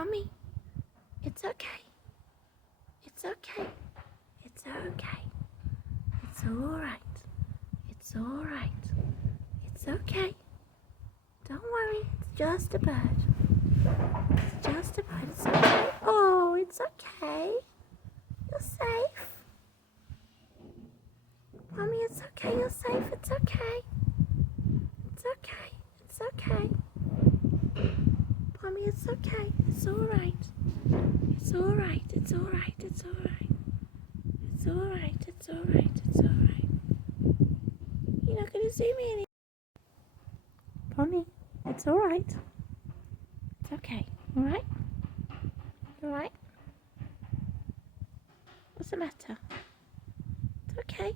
Pommy, it's okay. It's okay. It's okay. It's alright. It's alright. It's okay. Don't worry, it's just a bird. It's just a bird, it's okay. Oh, it's okay. You're safe. Mommy, it's okay, you're safe, it's okay. It's okay, it's okay. Mommy, it's okay, it's alright. It's alright, it's alright, it's alright. It's alright, it's alright, it's alright. You're not gonna see me anymore. Pony, it's alright. It's okay, alright? Alright? What's the matter? It's okay.